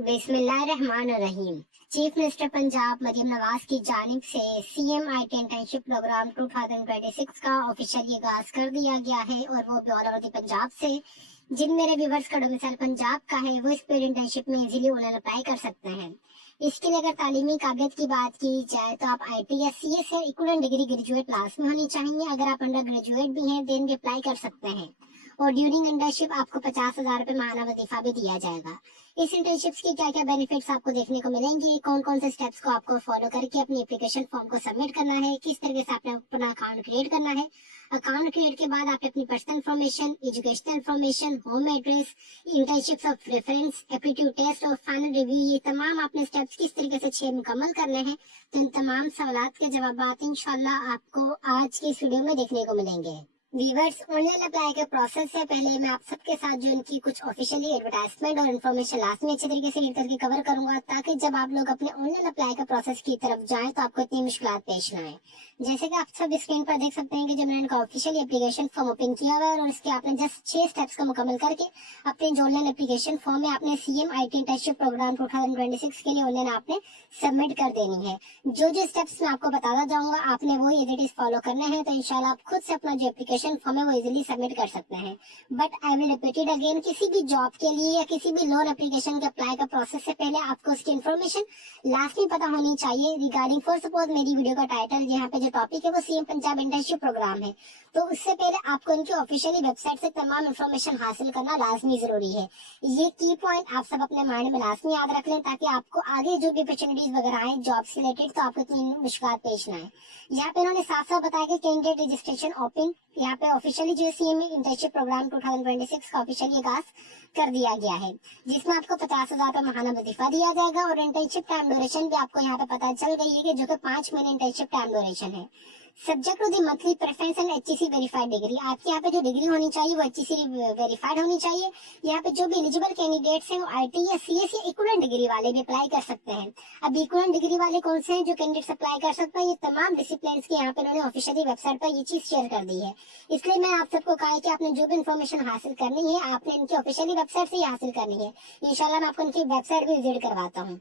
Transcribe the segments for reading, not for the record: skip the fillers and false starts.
बिस्मिल्लाहिर्रहमानिर्रहीम। Chief minister Punjab Maryam Nawaz की जानिब से सीएम IT इंटर्नशिप प्रोग्राम 2026 का ऑफिशियली आगाज कर दिया गया है और वो भी ऑल ओवर द पंजाब से जिन मेरे व्यूवर्स का डोमिसाइल पंजाब का है वो इस पेड इंटर्नशिप में इजीली ऑनलाइन अप्लाई कर सकते हैं। इसके लिए अगर तालीमी काबिलियत की बात की जाए तो आप IT या CA से इक्विवेलेंट डिग्री ग्रेजुएट क्लास में होनी चाहिए। अगर आप अंडर ग्रेजुएट भी हैं देन भी अप्लाई कर सकते हैं और ड्यूरिंग इंटर्नशिप आपको 50,000 रुपए माहाना वजीफा भी दिया जाएगा। इस इंटर्नशिप्स के क्या क्या बेनिफिट्स आपको देखने को मिलेंगे, कौन कौन से स्टेप्स को आपको फॉलो करके अपनी एप्लीकेशन फॉर्म को सबमिट करना है, किस तरीके से आपने अपना अकाउंट क्रिएट करना है। अकाउंट क्रिएट के बाद आप अपनी personal information, educational information, home address, internships of reference, aptitude test और फाइनल रिव्यू, ये तमाम आपने स्टेप्स किस तरीके से 6 मुकम्मल करने हैं। तो इन तमाम सवालात के जवाब इंशाल्लाह आपको आज के इस वीडियो में देखने को मिलेंगे। व्यूअर्स, ऑनलाइन अप्लाई के प्रोसेस से पहले मैं आप सबके साथ जो इनकी कुछ ऑफिशियली एडवर्टाइजमेंट और इन्फॉर्मेशन लास्ट में अच्छे तरीके से रीड करके कवर करूंगा ताकि जब आप लोग अपने ऑनलाइन अप्लाई के प्रोसेस की तरफ जाएं तो आपको इतनी मुश्किलात पेश ना आए। जैसे कि आप सब स्क्रीन पर देख सकते हैं कि जब मैंने इनका ऑफिशियली एप्लीकेशन फॉर्म ओपन किया हुआ है और इसके आपने जस्ट 6 स्टेप्स को मुकम्मल करके अपने जो ऑनलाइन एप्लीकेशन फॉर्म में आपने सीएम IT इंटर्नशिप प्रोग्राम 2026 के लिए ऑनलाइन आपने सबमिट कर देनी है। जो स्टेप्स मैं आपको बताता जाऊंगा आपने वो एज इट इज फॉलो करने हैं तो इंशाल्लाह आप खुद से अपना जो एप्लीकेशन फॉर्म है वो इजीली सबमिट कर सकते हैं। But I will repeat it again, किसी भी जॉब के लिए या किसी भी लोन एप्लीकेशन के अप्लाई का प्रोसेस से पहले आपको उसकी इन्फॉर्मेशन लास्ट में पता होनी चाहिए रिगार्डिंग फॉर सपोज मेरी वीडियो का टाइटल यहाँ पे जो टॉपिक है वो सीएम पंजाब इंटर्नशिप प्रोग्राम है, तो उससे पहले आपको इनकी ऑफिशियली वेबसाइट से तमाम इन्फॉर्मेशन हासिल करना लाजमी जरूरी है। ये की पॉइंट आप सब अपने माइंड में लाजमी याद रख लें ताकि आपको आगे जो भी अपॉर्चुनिटीज वगैरह आए जॉब से रिलेटेड तो आपको इतनी मुश्किल पेश ना आए। यहाँ पे इन्होंने साफ साफ बताया कि कैंडिडेट रजिस्ट्रेशन ओपन यहाँ पे ऑफिशियली जो सीएम इंटर्नशिप प्रोग्राम 2026 का ऑफिशियली आगाज कर दिया गया है जिसमें आपको 50,000 रुपए माहाना वजीफा दिया जाएगा और इंटर्नशिप टाइम ड्यूरेशन भी आपको यहाँ पे पता चल गई है कि जो कि 5 महीने इंटर्नशिप टाइम ड्यूरेशन है। Subject to the monthly preference and HEC verified degree, आपके यहाँ पे जो डिग्री होनी चाहिए वो HEC वेरीफाइड होनी चाहिए। यहाँ पे जो भी एलिजिबल कैंडिडेट्स हैं वो IT या CS या इक्विवेलेंट डिग्री वाले भी अप्लाई कर सकते हैं। अब इक्विवेलेंट डिग्री वाले कौन से हैं जो कैंडिडेट्स अप्लाई कर सकते हैं, ये तमाम डिसिप्लिन की यहाँ पे उन्होंने ऑफिशियली वेबसाइट पर ये चीज शेयर कर दी है। इसलिए मैं आप सबको कहा है कि आपने जो भी इन्फॉर्मेशन हासिल करनी है आपने इनकी ऑफिशियली वेबसाइट से ही हासिल करनी है। इंशाल्लाह मैं आपको इनकी वेबसाइट भी विजिट करवाता हूँ।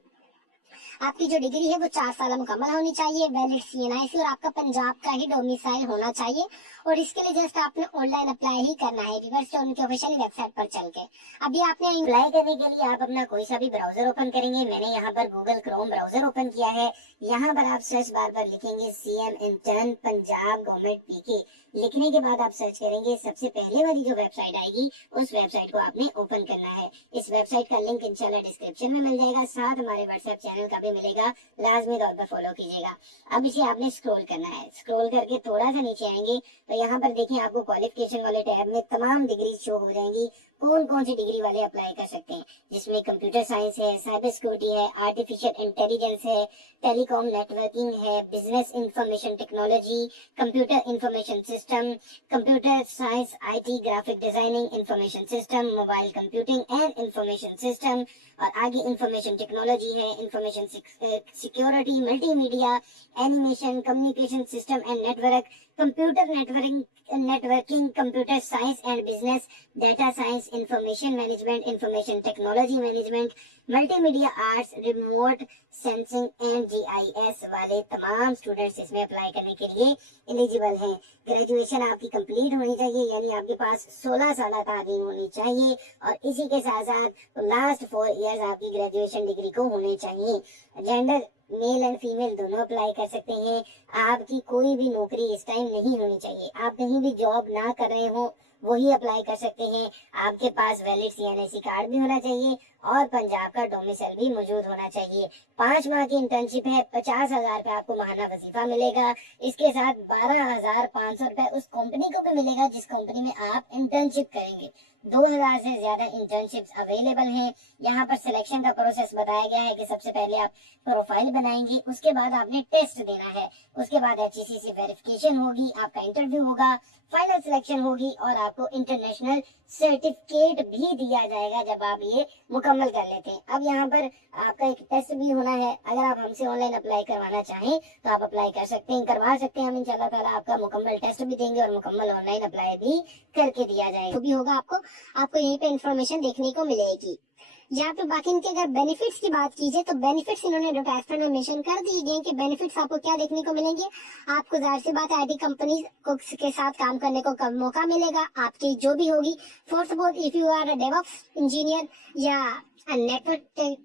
आपकी जो डिग्री है वो 4 साल मुकम्मल होनी चाहिए, वैलिड CNIC और आपका पंजाब का ही डोमिसाइल होना चाहिए और इसके लिए जस्ट आपने ऑनलाइन अप्लाई ही करना है व्यूअर्स जो उनकी ऑफिशियल वेबसाइट पर चल के। अभी आपने अप्लाई करने के लिए आप अपना कोई सा भी ब्राउजर ओपन करेंगे। मैंने यहाँ पर गूगल क्रोम ब्राउजर ओपन किया है। यहाँ पर आप सर्च बार पर लिखेंगे CM intern Punjab government PK। लिखने के बाद आप सर्च करेंगे, सबसे पहले वाली जो वेबसाइट आएगी उस वेबसाइट को आपने ओपन करना है। इस वेबसाइट का लिंक इंशाल्लाह डिस्क्रिप्शन में मिल जाएगा, साथ हमारे व्हाट्सएप चैनल का भी मिलेगा, लाजमी तौर पर फॉलो कीजिएगा। अब इसे आपने स्क्रॉल करना है। स्क्रॉल करके थोड़ा सा नीचे आएंगे तो यहाँ पर देखें आपको क्वालिफिकेशन वाले टैब में तमाम डिग्री शो हो जाएंगी। कौन कौन सी डिग्री वाले अप्लाई कर सकते हैं, जिसमें कंप्यूटर साइंस है, साइबर सिक्योरिटी है, आर्टिफिशियल इंटेलिजेंस है, टेलीकॉम नेटवर्किंग है, business information technology, computer information system, computer science IT, graphic designing, information system, mobile computing and information system और आगे इंफॉर्मेशन टेक्नोलॉजी है, information security, multimedia, animation, communication system and network, computer networking, computer science and business, data science, information management, information technology management, multimedia arts, remote sensing and GIS वाले तमाम students इसमें apply करने के लिए eligible हैं। Graduation आपकी complete होनी चाहिए, यानी आपके पास 16 साल तालीम होनी चाहिए और इसी के साथ साथ लास्ट 4 इयर्स आपकी ग्रेजुएशन डिग्री को होने चाहिए। जेंडर मेल एंड फीमेल दोनों अप्लाई कर सकते हैं। आपकी कोई भी नौकरी इस टाइम नहीं होनी चाहिए, आप कहीं भी जॉब ना कर रहे हो वही अप्लाई कर सकते हैं। आपके पास वैलिड CNIC कार्ड भी होना चाहिए और पंजाब का डोमिसाइल भी मौजूद होना चाहिए। 5 माह की इंटर्नशिप है, 50,000 रुपए आपको माहाना वजीफा मिलेगा। इसके साथ 12,500 रुपए उस कंपनी को भी मिलेगा जिस कंपनी में आप इंटर्नशिप करेंगे। 2,000 से ज्यादा इंटर्नशिप्स अवेलेबल हैं। यहाँ पर सिलेक्शन का प्रोसेस बताया गया है कि सबसे पहले आप प्रोफाइल बनाएंगे, उसके बाद आपने टेस्ट देना है, उसके बाद HEC से वेरिफिकेशन होगी, आपका इंटरव्यू होगा, फाइनल सिलेक्शन होगी और आपको इंटरनेशनल सर्टिफिकेट भी दिया जाएगा जब आप ये मुकम्मल कर लेते हैं। अब यहाँ पर आपका एक टेस्ट भी होना है। अगर आप हमसे ऑनलाइन अप्लाई करवाना चाहें तो आप अप्लाई कर सकते हैं, करवा सकते हैं। हम इंशाल्लाह ताला आपका मुकम्मल टेस्ट भी देंगे और मुकम्मल ऑनलाइन अप्लाई भी करके दिया जाएगा। जो भी होगा आपको यहीं पे इंफॉर्मेशन देखने को मिलेगी। यहाँ पे बाकी इनके अगर बेनिफिट्स की बात कीजिए तो बेनिफिट्स इन्होंने एडवर्टाइजमेंट में मेंशन कर दिए गए कि बेनिफिट्स आपको क्या देखने को मिलेंगे। आपको जाहिर सी बात है आईटी कंपनी को के साथ काम करने को कब मौका मिलेगा, आपकी जो भी होगी for suppose if you are a DevOps engineer या नेटवर्क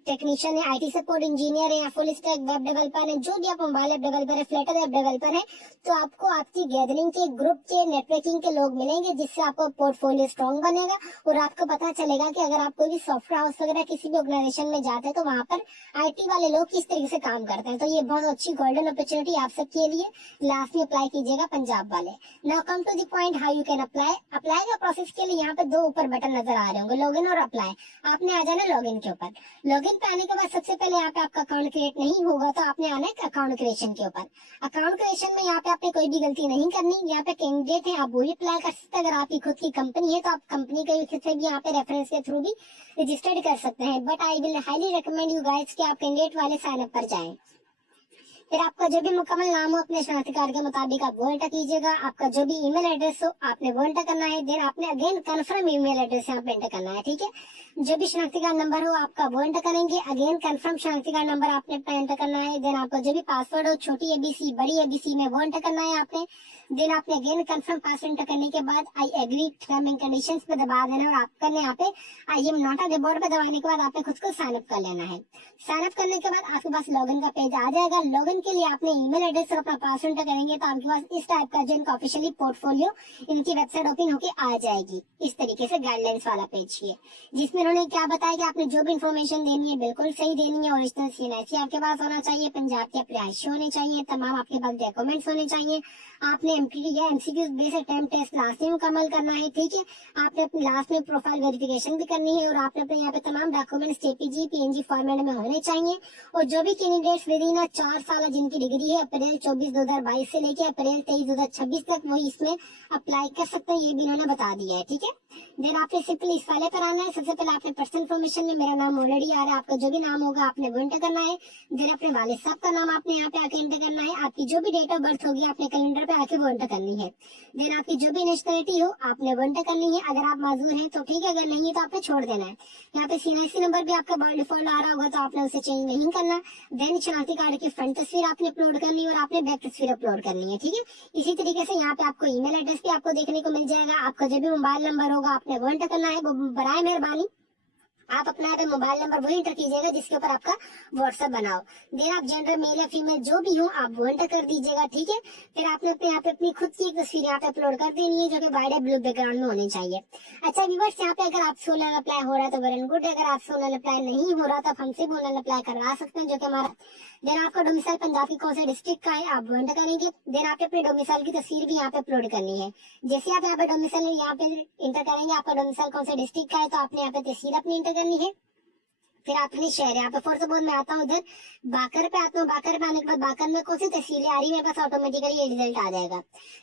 टेक्नीशियन है, आईटी सपोर्ट इंजीनियर है या फुल स्टैक वेब डेवलपर है, जो भी आप मोबाइल ऐप डेवलपर है, फ्लटर ऐप डेवलपर है, तो आपको आपकी गैदरिंग के ग्रुप के नेटवर्किंग के लोग मिलेंगे जिससे आपको पोर्टफोलियो स्ट्रॉन्ग बनेगा और आपको पता चलेगा कि अगर आप कोई भी सॉफ्टवेयर हाउस वगैरह किसी भी ऑर्गेनाइजेशन में जाते हैं तो वहां पर आईटी वाले लोग किस तरीके से काम करते हैं। तो ये बहुत अच्छी गोल्डन अपॉर्चुनिटी आप सबके लिए, लास्ट में अप्लाई कीजिएगा पंजाब वाले। Now come to the point how you can apply. Apply का प्रोसेस के लिए यहाँ पे दो ऊपर बटन नजर आ रहे होंगे, लॉगिन और अप्लाई। आपने आ जाना लॉगिन के ऊपर। लॉगिन पे आने के बाद सबसे पहले यहाँ पे आपका अकाउंट क्रिएट नहीं होगा तो आपने आना है अकाउंट क्रिएशन के ऊपर। अकाउंट क्रिएशन में यहाँ पे आपने कोई भी गलती नहीं करनी। यहाँ पे कैंडिडेट है आप वही अप्लाई कर सकते हैं। अगर आपकी खुद की कंपनी है तो आप कंपनी के से भी यहाँ पे रेफरेंस के थ्रू भी रजिस्टर्ड कर सकते हैं। But I will highly recommend you guys कि आप कैंडिडेट वाले साइन अप पर जाएं। फिर आपका जो भी मुकम्मल नाम हो अपने शनाख्ती कार्ड के मुताबिक आप वो एंटर कीजिएगा। आपका जो भी ईमेल एड्रेस हो आपने वो एंटर करना है। देन आपने अगेन कंफर्म ईमेल एड्रेस यहाँ पे एंटर करना है, ठीक है। जो भी शनाख्ती कार्ड नंबर हो आपका वो एंटर करेंगे। अगेन कंफर्म शनाख्ती कार्ड नंबर आपने अपना एंटर करना है। देन आपका जो भी पासवर्ड हो छोटी एबीसी बड़ी एबीसी में वो एंटर करना है आपने। देन आपने अगेन कंफर्म पासवर्ड एंटर करने के बाद I agree term and conditions पे दबा देना और आपका यहाँ पे आई एम नॉट अ रिबॉर्ड पे दबाने के बाद आपने खुद को साइन अप कर लेना है। साइन अप करने के बाद आपके पास लॉगिन का पेज आ जाएगा। लॉगिन के लिए आपने ईमेल एड्रेस और अपना पासवर्ड एंटर करेंगे तो आपके पास इस टाइप का जो इनका ऑफिशियली पोर्टफोलियो इनकी वेबसाइट ओपन होके आ जाएगी। इस तरीके से गाइडलाइंस वाला पेज है जिसमें उन्होंने क्या बताया कि आपने जो भी इन्फॉर्मेशन देनी है बिल्कुल सही देनी है। ओरिजिनल सीएनआईसी आपके पास होना चाहिए, पंजाब के अप्लाई होने चाहिए, तमाम आपके पास डॉक्यूमेंट्स होने चाहिए। आपने एमसीक्यू या MCQ based attempt test last में मुकम्मल करना है, ठीक है। आपने अपने लास्ट में प्रोफाइल वेरिफिकेशन भी करनी है और आपने अपने यहाँ पे तमाम डॉक्यूमेंट्स जेपीजी पीएनजी फॉर्मेट में होने चाहिए। और जो भी कैंडिडेट्स विद इन 4 साल जिनकी डिग्री है अप्रैल 24 2022 से लेके अप्रैल 23 2026 तक वो इसमें अप्लाई कर सकते हैं, ये भी इन्होंने बता दिया है, ठीक है। देन आपने सिंपली इस वाले पर आना है। सबसे पहले आपने पर्सनल इन्फॉर्मेशन में मेरा नाम ऑलरेडी आ रहा है, आपका जो भी नाम होगा आपने वो एंटर करना है। देन अपने वालिद साहब का नाम आपने यहाँ पे आके एंटर करना है। आपकी जो भी डेट ऑफ बर्थ होगी आपने कैलेंडर पे आके वो एंटर करनी है। देन आपकी जो भी नेशनलिटी हो आपने वो एंटर करनी है। अगर आप माजूर हैं तो ठीक है, अगर नहीं है तो आपने छोड़ देना है। यहाँ पे सीएनआईसी नंबर भी आपका बाय डिफॉल्ट आ रहा होगा तो आपने उसे चेंज नहीं करना। देन शनाख्ती कार्ड की फ्रंट तस्वीर आपने अपलोड करनी है और आपने बैक तस्वीर अपलोड करनी है, ठीक है। इसी तरीके से यहाँ पे आपको ईमेल एड्रेस भी आपको देखने को मिल जाएगा। आपका जो भी मोबाइल नंबर होगा आपने वो एंटर करना है। वो बराए मेहरबानी आप अपना यहाँ पे मोबाइल नंबर वही एंटर कीजिएगा जिसके ऊपर आपका व्हाट्सएप बनाओ। देन आप जेंडर मेल या फीमेल जो भी हो आप वो एंटर कर दीजिएगा, ठीक है। फिर आपने अपने यहाँ पे अपनी खुद की एक तस्वीर यहाँ पे अपलोड कर देनी है जो कि वाइड ब्लू बैकग्राउंड में होनी चाहिए। अच्छा व्यूअर्स, यहाँ पे अगर आपसे ऑनलाइन अप्लाई हो रहा है तो वेल एंड गुड। अगर आपसे ऑनलाइन अप्लाई नहीं हो रहा तो आप हमसे भी ऑनलाइन अप्लाई करवा सकते हैं जो कि हमारा। देन आपका डोमिसाइल पंजाब की कौन से डिस्ट्रिक्ट का है आप वो एंटर करेंगे। देन आपने अपने डोमिसाइल की तस्वीर भी यहाँ पे अपलोड करनी है। जैसे आप यहाँ पे डोमिसाइल यहाँ पे इंटर करेंगे, आपका डोमिसाइल कौन से डिस्ट्रिक्ट का है तो आपने यहाँ पे तहसील अपनी इंटर करनी है। फिर अपनी शहर यहाँ पे फॉर सपोज मैं आता हूँ इधर बाकर पे आता हूँ। बाकर पे आने के बाद बाकर में कौन सी तहसीलें आ रही है मेरे पास ऑटोमेटिकली ये रिजल्ट आ जाएगा।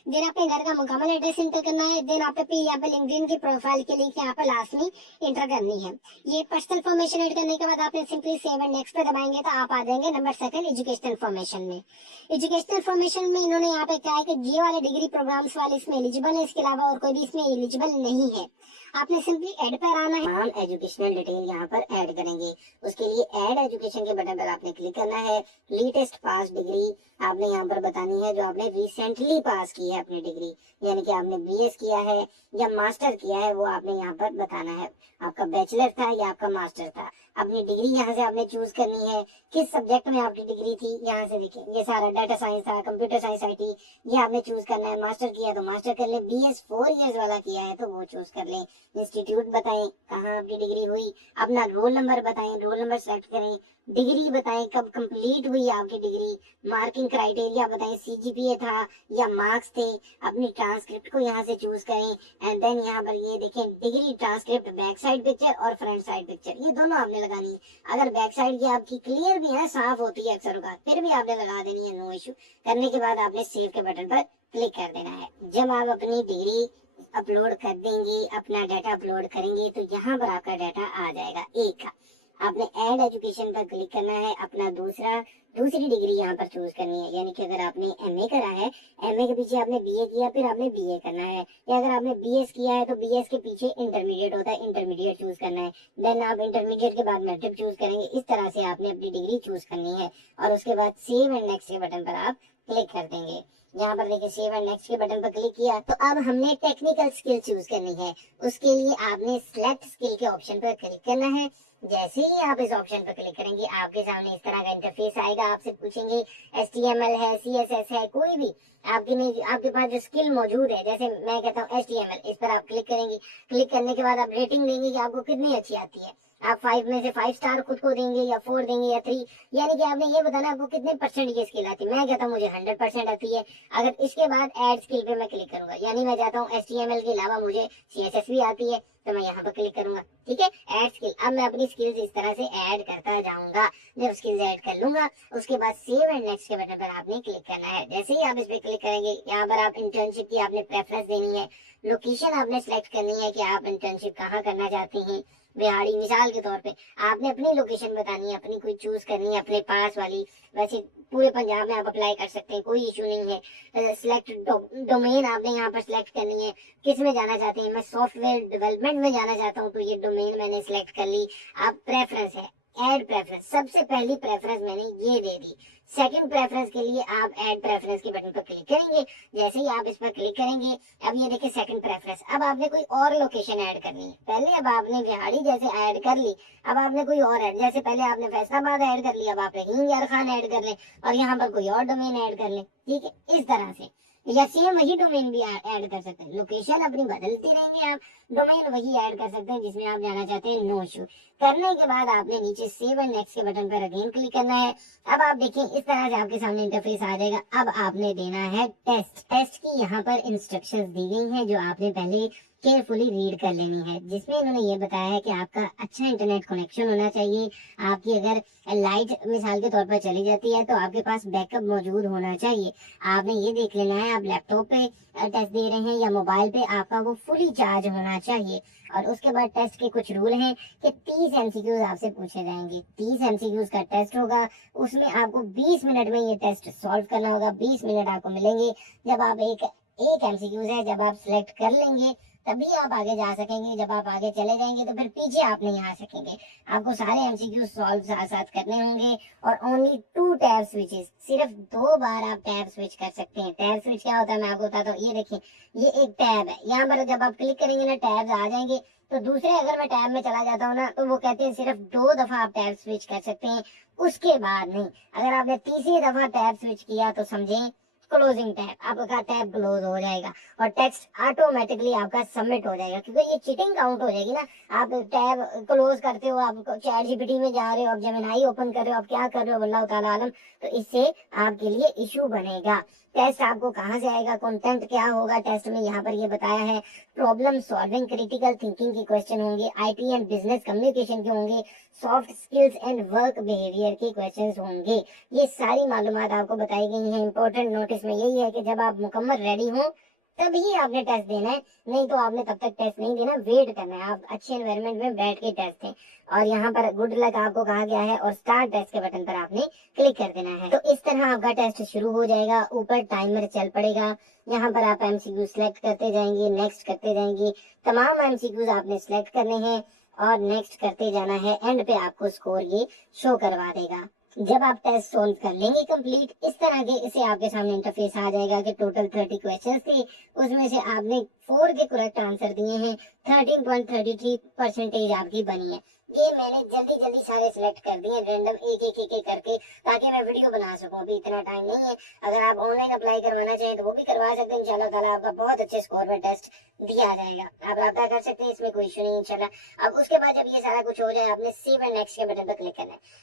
देन अपने घर का मुकम्मल एड्रेस इंटर करना है। देन आप पे यहाँ पे लिंक्डइन की प्रोफाइल के लिंक यहाँ पे लास्ट में इंटर करनी है। ये पर्सनल इन्फॉर्मेशन एड करने के बाद आपने सिंपली सेव एंड नेक्स्ट पे दबाएंगे तो आप आ जाएंगे नंबर 2 एजुकेशनल इन्फॉर्मेशन में। एजुकेशनल इन्फॉर्मेशन में इन्होंने यहाँ पे क्या है कि ये वाले डिग्री प्रोग्राम्स वाले इसमें एलिजिबल है, इसके अलावा और कोई भी इसमें एलिजिबल नहीं है। आपने सिंपली ऐड पर आना है, हम एजुकेशनल डिटेल यहाँ पर ऐड करेंगे। उसके लिए ऐड एजुकेशन के बटन पर आपने क्लिक करना है। लेटेस्ट पास डिग्री आपने यहाँ पर बतानी है जो आपने रिसेंटली पास की है अपनी डिग्री, यानी कि आपने बीएस किया है या मास्टर किया है वो आपने यहाँ पर बताना है। आपका बैचलर था या आपका मास्टर था। अपनी डिग्री यहाँ से आपने चूज करनी है किस सब्जेक्ट में आपकी डिग्री थी। यहाँ से देखिए ये सारा डाटा साइंस था, कंप्यूटर साइंस आईटी, ये आपने चूज करना है। मास्टर किया तो मास्टर कर ले, बीएस 4 इयर्स वाला किया है तो वो चूज कर ले। इंस्टीट्यूट बताएं कहाँ आपकी डिग्री हुई, अपना रोल नंबर बताएं, रोल नंबर सेलेक्ट करें, डिग्री बताएं कब कंप्लीट हुई आपकी डिग्री, मार्किंग क्राइटेरिया बताएं सीजीपीए था या मार्क्स थे। अपनी ट्रांसक्रिप्ट को यहाँ से चूज करें एंड देन यहाँ पर ये देखें degree transcript back side picture और फ्रंट साइड पिक्चर, ये दोनों आपने लगानी है। अगर बैक साइड की आपकी क्लियर भी है, साफ होती है अक्सर का, फिर भी आपने लगा देनी है, नो इशू। करने के बाद आपने सेव के बटन पर क्लिक कर देना है। जब आप अपनी डिग्री अपलोड कर देंगी, अपना डाटा अपलोड करेंगे तो यहाँ पर आपका डाटा आ जाएगा एक का। आपने ऐड एजुकेशन पर क्लिक करना है, अपना दूसरी डिग्री यहाँ पर चूज करनी है। यानी कि अगर आपने एमए करा है, एमए के पीछे आपने बीए किया, फिर आपने बीए करना है, या अगर आपने बीएस किया है तो बीएस के पीछे इंटरमीडिएट होता है, इंटरमीडिएट चूज करना है। देन आप इंटरमीडिएट के बाद मैट्रिक चूज करेंगे। इस तरह से आपने अपनी डिग्री चूज करनी है और उसके बाद सेव एंड नेक्स्ट के बटन पर आप क्लिक कर देंगे। यहाँ पर देखिए सेव एंड नेक्स्ट के बटन पर क्लिक किया तो अब हमने टेक्निकल स्किल चूज करनी है। उसके लिए आपने सिलेक्ट स्किल के ऑप्शन पर क्लिक करना है। जैसे ही आप इस ऑप्शन पर क्लिक करेंगे आपके सामने इस तरह का इंटरफेस आएगा। आपसे पूछेंगे HTML है, CSS है, कोई भी आपके पास जो स्किल मौजूद है। जैसे मैं कहता हूँ HTML, इस पर आप क्लिक करेंगे। क्लिक करने के बाद आप रेटिंग देंगे कि आपको कितनी अच्छी आती है। आप 5 में से 5 स्टार खुद को देंगे, या 4 देंगे, या 3। यानी कि आपने ये बताना आपको कितने परसेंट की स्किल आती है। मैं कहता हूँ मुझे 100% आती है। अगर इसके बाद ऐड स्किल पे मैं क्लिक करूंगा, यानी मैं चाहता हूँ HTML के अलावा मुझे CSS भी आती है, तो मैं यहाँ पर क्लिक करूंगा। ठीक है, ऐड स्किल। अब मैं अपनी स्किल्स इस तरह से ऐड करता जाऊंगा। जब स्किल्स ऐड कर लूंगा उसके बाद सेव एंड नेक्स्ट के बटन पर आपने क्लिक करना है। जैसे ही आप इस पे क्लिक करेंगे यहाँ पर आप इंटर्नशिप की आपने प्रेफरेंस देनी है। लोकेशन आपने सेलेक्ट करनी है कि आप इंटर्नशिप कहाँ करना चाहते हैं। बिहाड़ी मिसाल के तौर पे आपने अपनी लोकेशन बतानी है, अपनी कोई चूज करनी है अपने पास वाली। वैसे पूरे पंजाब में आप अप्लाई कर सकते हैं, कोई इशू नहीं है। सिलेक्ट डोमेन आपने यहाँ पर सिलेक्ट करनी है, किस में जाना चाहते हैं। मैं सॉफ्टवेयर डेवलपमेंट में जाना चाहता हूँ, तो ये डोमेन मैंने सिलेक्ट कर ली। अब प्रेफरेंस है, ऐड प्रेफरेंस। सबसे पहली प्रेफरेंस मैंने ये दे दी। सेकंड प्रेफरेंस के लिए आप ऐड प्रेफरेंस के बटन पर क्लिक करेंगे। जैसे ही आप इस पर क्लिक करेंगे अब ये देखिए सेकंड प्रेफरेंस। अब आपने कोई और लोकेशन ऐड करनी है। पहले अब आपने बिहाड़ी जैसे ऐड कर ली, अब आपने कोई और ऐड, जैसे पहले आपने फैसलाबाद ऐड कर लिया, अब आप रहीम यार खान ऐड कर ले और यहाँ पर कोई और डोमेन ऐड कर ले। ठीक है, इस तरह से। या सेम वही डोमेन भी ऐड कर सकते हैं। लोकेशन अपनी बदलते रहेंगे, आप डोमेन वही ऐड कर सकते हैं जिसमें आप जाना चाहते हैं। नो इशू करने के बाद आपने नीचे सेव एंड नेक्स्ट के बटन पर अगेन क्लिक करना है। अब आप देखिए इस तरह से आपके सामने इंटरफेस आ जाएगा। अब आपने देना है टेस्ट की यहाँ पर इंस्ट्रक्शंस दी गई हैं जो आपने पहले केयरफुली रीड कर लेनी है। जिसमें इन्होंने ये बताया है कि आपका अच्छा इंटरनेट कनेक्शन होना चाहिए। आपकी अगर लाइट मिसाल के तौर पर चली जाती है तो आपके पास बैकअप मौजूद होना चाहिए। आपने ये देख लेना है आप लैपटॉप पे टेस्ट दे रहे हैं या मोबाइल पे, आपका वो फुली चार्ज होना चाहिए। और उसके बाद टेस्ट के कुछ रूल हैं कि 30 MCQs आपसे पूछे जाएंगे। 30 MCQs का टेस्ट होगा, उसमें आपको 20 मिनट में ये टेस्ट सॉल्व करना होगा। 20 मिनट आपको मिलेंगे। जब आप एक MCQs है जब आप सिलेक्ट कर लेंगे तभी आप आगे जा सकेंगे। जब आप आगे चले जाएंगे तो फिर पीछे आप नहीं आ सकेंगे। आपको सारे MCQ सॉल्व साथ साथ करने होंगे। और ओनली 2 टैब स्विचेस, सिर्फ 2 बार आप टैब स्विच कर सकते हैं। टैब स्विच क्या होता है मैं आपको बताता हूँ। ये देखिए ये एक टैब है, यहाँ पर जब आप क्लिक करेंगे ना टैब्स आ जाएंगे। तो दूसरे अगर मैं टैब में चला जाता हूँ ना तो वो कहते हैं सिर्फ 2 दफा आप टैब स्विच कर सकते हैं, उसके बाद नहीं। अगर आपने तीसरी दफा टैब स्विच किया तो समझें क्लोजिंग टैब, आपका टैब क्लोज हो जाएगा और टेक्स्ट ऑटोमेटिकली आपका सबमिट हो जाएगा। क्योंकि ये चीटिंग काउंट हो जाएगी ना। आप टैब क्लोज करते हो, आप चैट जीपीटी में जा रहे हो, आप जेमिनी ओपन कर रहे हो, आप क्या कर रहे हो वल्लाह ताला आलम, तो इससे आपके लिए इशू बनेगा। टेस्ट आपको कहाँ से आएगा, कंटेंट क्या होगा टेस्ट में, यहाँ पर ये बताया है। प्रॉब्लम सॉल्विंग, क्रिटिकल थिंकिंग के क्वेश्चन होंगे, IT एंड बिजनेस कम्युनिकेशन के होंगे, soft skills and work behaviour के क्वेश्चंस होंगे। ये सारी मालूमात आपको बताई गई हैं। इंपॉर्टेंट नोटिस में यही है कि जब आप मुकम्मल रेडी हो तभी आपने टेस्ट देना है, नहीं तो आपने तब तक टेस्ट नहीं देना, वेट करना है। आप अच्छे एनवायरनमेंट में बैठ के टेस्ट दें। और यहाँ पर गुड लक आपको कहा गया है और स्टार्ट टेस्ट के बटन पर आपने क्लिक कर देना है। तो इस तरह आपका टेस्ट शुरू हो जाएगा। ऊपर टाइमर चल पड़ेगा, यहाँ पर आप MCQ सिलेक्ट करते जाएंगे, नेक्स्ट करते जाएंगे। तमाम MCQs आपने सिलेक्ट करने हैं और नेक्स्ट करते जाना है। एंड पे आपको स्कोर ये शो करवा देगा। जब आप टेस्ट सोल्व कर लेंगे कंप्लीट, इस तरह के इसे आपके सामने इंटरफेस आ जाएगा कि टोटल 30 क्वेश्चंस थे, उसमें से आपने 4 के करेक्ट आंसर दिए हैं। 13.33% आपकी बनी है। ये मैंने जल्दी जल्दी सारे सिलेक्ट कर दिए रैंडम एक करके, ताकि मैं वीडियो बना सकूं। अभी इतना टाइम नहीं है। अगर आप ऑनलाइन अप्लाई करवाना चाहें तो वो भी करवा सकते हैं। इंशाल्लाह ताला आपका बहुत अच्छे स्कोर पर टेस्ट दिया जाएगा। आप रब्ता कर सकते हैं, इसमें कोई इशू नहीं इंशाल्लाह। अब उसके बाद जब ये सारा कुछ हो जाए आपने सेव एंड नेक्स्ट के बटन पर क्लिक करना है।